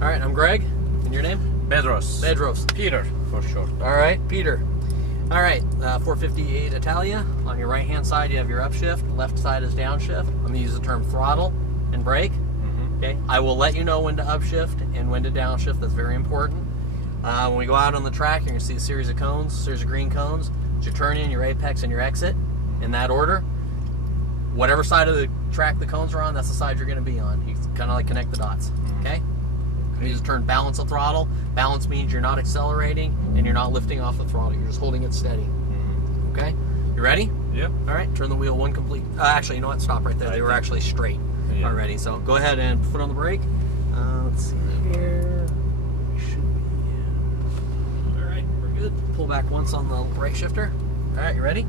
All right, I'm Greg. And your name? Bedros. Bedros. Peter, for short. All right, Peter. All right, 458 Italia. On your right-hand side, you have your upshift. Left side is downshift. I'm going to use the term throttle and brake. Okay. I will let you know when to upshift and when to downshift. That's very important. When we go out on the track, you're going to see a series of cones, a series of green cones. It's your turn in, your apex, and your exit in that order. Whatever side of the track the cones are on, that's the side you're going to be on. You kind of like connect the dots. Okay? You use the term balance the throttle. Balance means you're not accelerating and you're not lifting off the throttle. You're just holding it steady. Okay? You ready? Yep. All right. Turn the wheel one complete. Actually, you know what? Stop right there. They were actually straight already. So go ahead and foot on the brake. Let's see here. All right. We're good. Pull back once on the brake shifter. All right. You ready?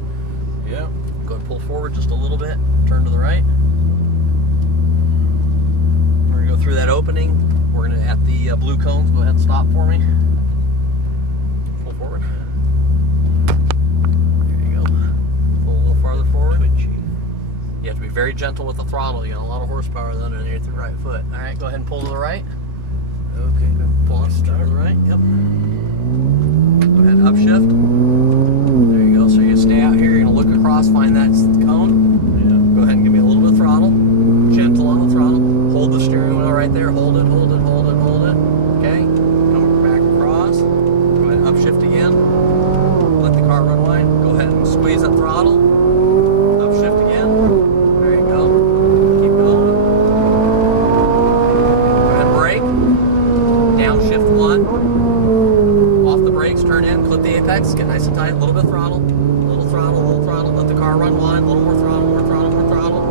Yeah. Go ahead and pull forward just a little bit. Turn to the right. We're going to go through that opening. We're going to, at the blue cones, go ahead and stop for me. Pull forward. There you go. Pull a little farther forward. Twitchy. You have to be very gentle with the throttle. You got a lot of horsepower underneath the right foot. All right, go ahead and pull to the right. Okay. Pull on, start to the right. Yep. Go ahead and upshift. There you go. So you stay out here. You're going to look across, find that cone. Yeah. Go ahead and give me a little bit of throttle. Gentle on the throttle. Hold the steering wheel right there. Hold it, hold it, hold it, hold it. Okay. Come back across. Go ahead and upshift again. Let the car run wide. Go ahead and squeeze that throttle. Upshift again. There you go. Keep going. Go ahead and brake. Downshift one. Off the brakes, turn in, clip the apex, get nice and tight. A little bit of throttle. Little throttle, little throttle. Let the car run wide. A little more throttle, more throttle, more throttle.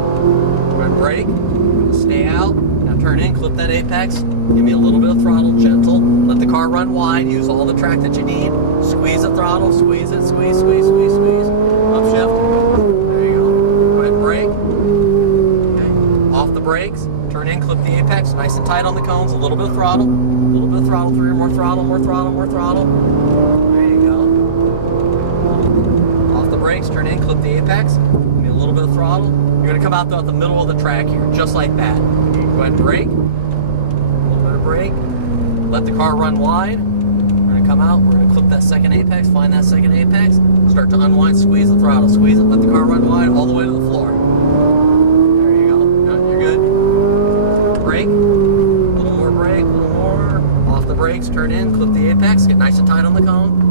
Go ahead and brake. Stay out. Now turn in, clip that apex. Give me a little bit of throttle, gentle. Let the car run wide. Use all the track that you need. Squeeze the throttle. Squeeze it. Squeeze, squeeze, squeeze, squeeze. Upshift. There you go. Go ahead and brake. Okay. Off the brakes. Turn in, clip the apex. Nice and tight on the cones. A little bit of throttle. A little bit of throttle. Three or more throttle. More throttle. More throttle. There you go. Off the brakes. Turn in, clip the apex. Give me a little bit of throttle. You're going to come out throughout the middle of the track here, just like that. Go ahead and brake. A little bit of brake. Let the car run wide. We're going to come out. We're going to clip that second apex. Find that second apex. Start to unwind. Squeeze the throttle. Squeeze it. Let the car run wide all the way to the floor. There you go. No, you're good. Brake. A little more brake. A little more. Off the brakes. Turn in. Clip the apex. Get nice and tight on the cone.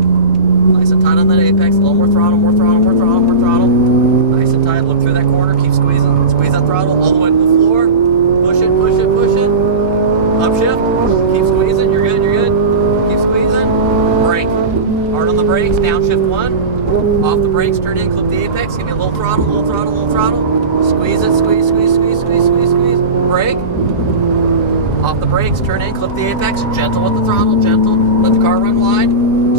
Nice and tight on that apex. A little more throttle. More throttle. More throttle. More throttle. Nice and tight. Look through that corner. Keep squeezing. Squeeze that throttle all the way to the floor. Push it, push it, push it. Upshift. Keep squeezing. You're good, you're good. Keep squeezing. Brake. Hard on the brakes. Downshift one. Off the brakes. Turn in. Clip the apex. Give me a little throttle, little throttle, little throttle. Squeeze it. Squeeze, squeeze, squeeze, squeeze, squeeze, squeeze. Brake. Off the brakes. Turn in. Clip the apex. Gentle with the throttle. Gentle. Let the car run wide.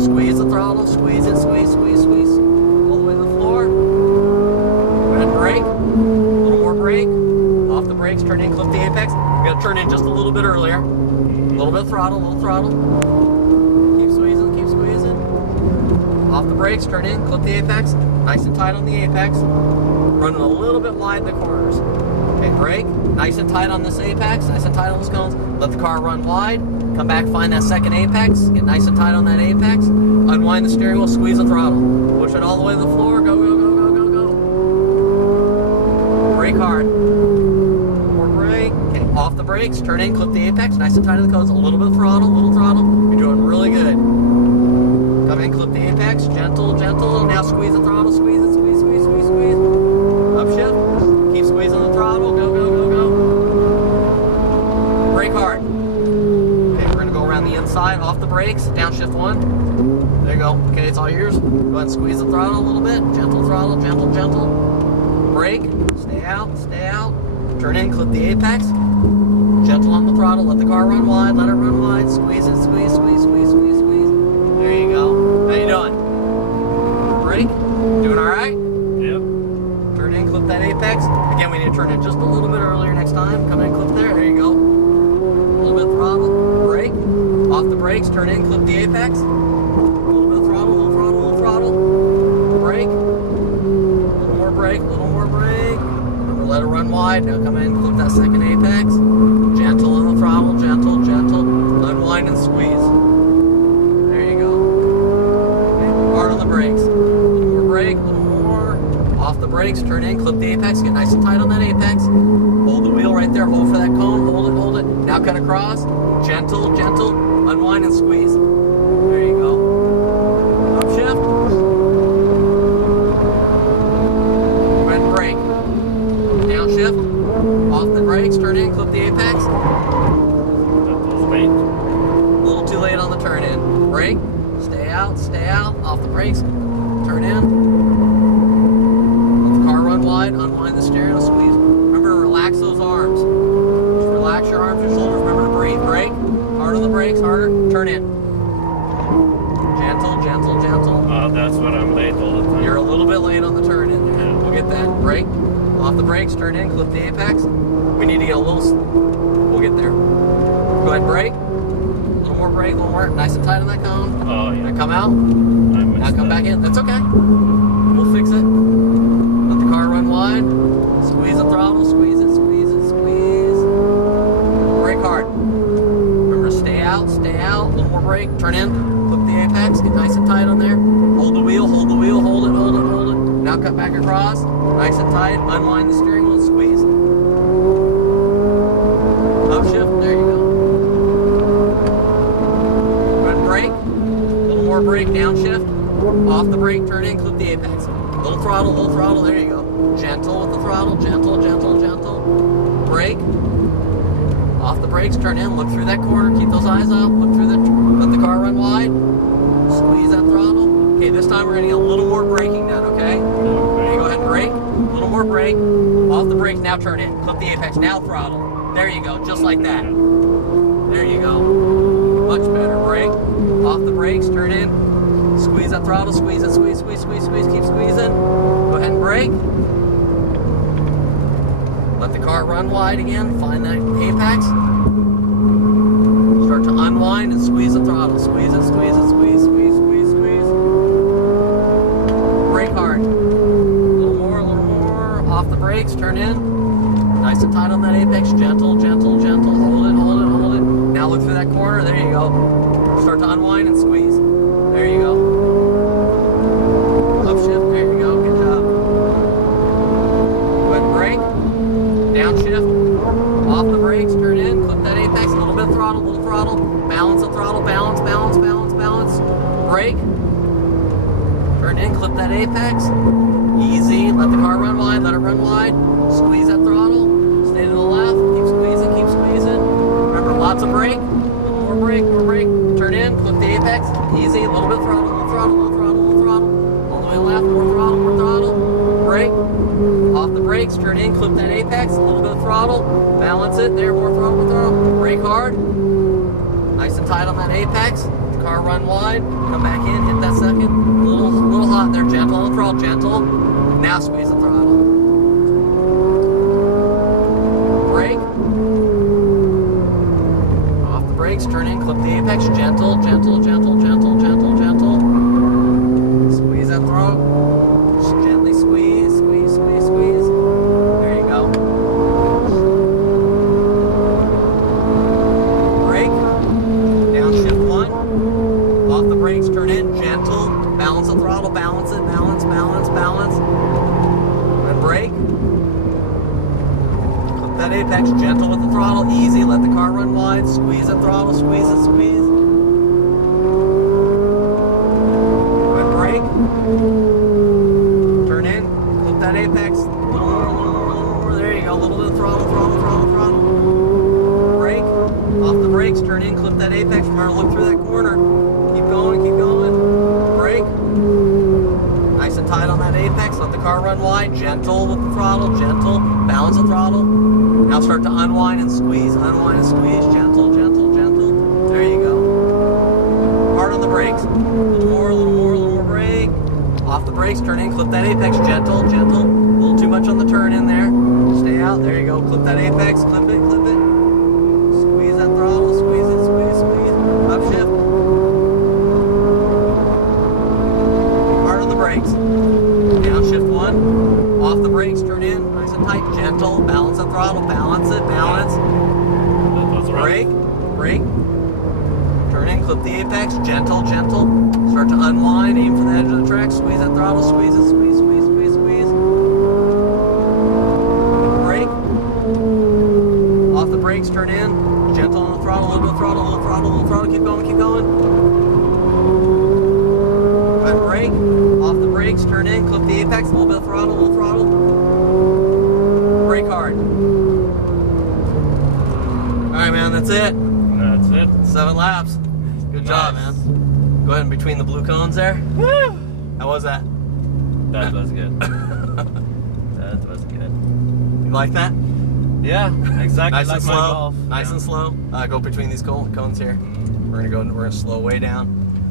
Squeeze the throttle. Squeeze it. Squeeze, squeeze, squeeze. All the way to the floor. Go ahead and brake. A little more brake. Off the brakes, turn in, clip the apex. You're going to turn in just a little bit earlier. A little bit of throttle, a little throttle. Keep squeezing, keep squeezing. Off the brakes, turn in, clip the apex. Nice and tight on the apex. Running a little bit wide in the corners. Okay, brake. Nice and tight on this apex. Nice and tight on those cones. Let the car run wide. Come back, find that second apex. Get nice and tight on that apex. Unwind the steering wheel, squeeze the throttle. Push it all the way to the floor. Go, go, go, go, go, go. Brake hard. More brake. Okay, off the brakes. Turn in, clip the apex. Nice and tight on the cones. A little bit of throttle, little throttle. You're doing really good. Come in, clip the apex. Gentle, gentle. Now squeeze the throttle. Squeeze it, squeeze, squeeze, squeeze, squeeze. Upshift. Keep squeezing the throttle. Go, go, go, go. Brake hard. Okay, we're going to go around the inside. Off the brakes. Downshift one. There you go. Okay, it's all yours. Go ahead and squeeze the throttle a little bit. Gentle throttle, gentle, gentle. Brake. Stay out, stay out. Turn in, clip the apex. Gentle on the throttle. Let the car run wide. Let it run wide. Squeeze it, squeeze, squeeze, squeeze, squeeze, squeeze. There you go. How you doing? Brake. Doing all right? Yep. Turn in, clip that apex. Again, we need to turn in just a little bit earlier next time. Come in, clip there. There you go. A little bit of throttle. Brake. Off the brakes. Turn in, clip the apex. A little bit of throttle, little throttle, little throttle. Brake. A little more brake, a little more brake. Remember, let it run wide. Now come in, clip that second apex. Gentle on the throttle, gentle, gentle. the brakes, turn in, clip the apex, get nice and tight on that apex. Hold the wheel right there, hold for that cone, hold it. Now cut across, gentle, unwind and squeeze. There you go. Upshift. Go ahead and brake. Downshift. Off the brakes, turn in, clip the apex. That was great. A little too late on the turn in. Brake, stay out, off the brakes, turn in. Let the car run wide, unwind the steering and squeeze. Remember to relax those arms. Just relax your arms, your shoulders, remember to breathe. Brake, hard on the brakes, harder, turn in. Gentle. That's where I'm late all the time. You're a little bit late on the turn in there. We'll get that. Brake, off the brakes, turn in, clip the apex. We need to get a little, we'll get there. Go ahead, brake. A little more brake, a little more, nice and tight on that cone. Oh, yeah. Now come out. I missed Now come that. back in. That's okay. We'll fix it. Let the car run wide. Squeeze the throttle. Squeeze it. Brake hard. Remember, stay out. A little more brake. Turn in. Clip the apex. Get nice and tight on there. Hold the wheel. Hold it. Now cut back across. Nice and tight. Unwind the steering wheel. Squeeze. Upshift. There you go. Go ahead and brake. A little more brake. Downshift. Off the brake, turn in, clip the apex. Little throttle, there you go. Gentle with the throttle, gentle. Brake. Off the brakes, turn in, look through that corner, keep those eyes up, let the car run wide. Squeeze that throttle. Okay, this time we're gonna get a little more braking done, okay? Okay, go ahead and brake. A little more brake. Off the brakes, now turn in. Clip the apex, now throttle. There you go, just like that. There you go. Much better. Brake. Off the brakes, turn in. Squeeze that throttle, squeeze it, squeeze, keep squeezing. Go ahead and brake. Let the car run wide again, find that apex. Start to unwind and squeeze the throttle. Squeeze it, squeeze. Brake hard. A little more. Off the brakes, turn in. Nice and tight on that apex, gentle. Hold it. Now look through that corner, there you go. Start to unwind and squeeze. There you go. Upshift, there you go, good job. Go ahead and brake. Downshift. Off the brakes, turn in, clip that apex, a little bit of throttle, balance the throttle, balance. Brake. Turn in, clip that apex. Easy, let the car run wide, Squeeze that throttle, stay to the left, keep squeezing. Remember, lots of brake, more brake. Turn in, clip the apex, easy, a little bit of throttle. All the way left, more throttle. Brake. Off the brakes, turn in, clip that apex, a little bit of throttle, balance it, there, more throttle. Brake hard, nice and tight on that apex, the car run wide, come back in, hit that second, a little hot there, gentle on the throttle, gentle, now squeeze the throttle. Brake. Off the brakes, turn in, clip the apex, gentle. Squeeze that throttle, just gently squeeze. There you go. Brake. Downshift 1. Off the brakes, turn in, gentle. Balance the throttle, balance it, balance. And brake. Clip that apex, gentle with the throttle, easy, let the car run wide, squeeze the throttle, squeeze. And brake. Turn in, clip that apex, a little more, there you go, a little bit of throttle. Brake. Off the brakes, turn in, clip that apex, remember to look through that corner. Keep going. Brake. Nice and tight on that apex, let the car run wide, gentle with the throttle, balance the throttle. Now start to unwind and squeeze, gentle. There you go. Hard on the brakes. A little more brake. Off the brakes, turn in, clip that apex, gentle. A little too much on the turn in there. Stay out, there you go. Clip that apex, clip it. Squeeze that throttle, squeeze. Upshift. Hard on the brakes. Downshift 1. Off the brakes, turn in, nice and tight, gentle. Balance the throttle, balance it. That was right. Brake. Turn in, clip the apex, gentle. Start to unwind, aim for the edge of the track, squeeze that throttle, squeeze. gentle on the throttle, a little bit of throttle, a little throttle, a little throttle. Keep going, keep going. Go ahead and brake. Off the brakes, turn in, clip the apex, a little bit of throttle, a little throttle. Brake hard. Alright, man, that's it. That's it. 7 laps. Good job, Nice. man. Go ahead and between the blue cones there. Woo! How was that? That was good. That was good. You like that? Yeah, exactly Nice like and my slow. golf. Nice and slow. Go between these cones here. We're gonna slow way down.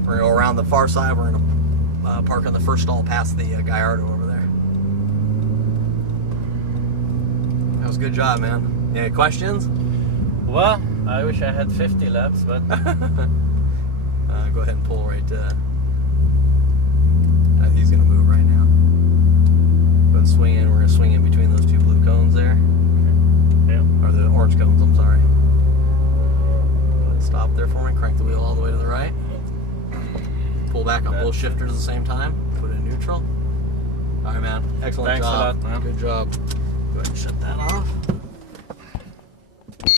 We're gonna go around the far side. We're gonna park on the first stall past the Gallardo over there. That was a good job, man. Any questions? Well, I wish I had 50 laps, but Go ahead and pull right. He's gonna move right now. Go ahead and swing in. We're gonna swing in between those two blue cones there. yeah. Or the orange cones, I'm sorry. Go ahead and stop there for me, crank the wheel all the way to the right. Pull back on both shifters at the same time, put it in neutral. Alright, man. Excellent Thanks a job. lot, man. Good job. Go ahead and shut that off.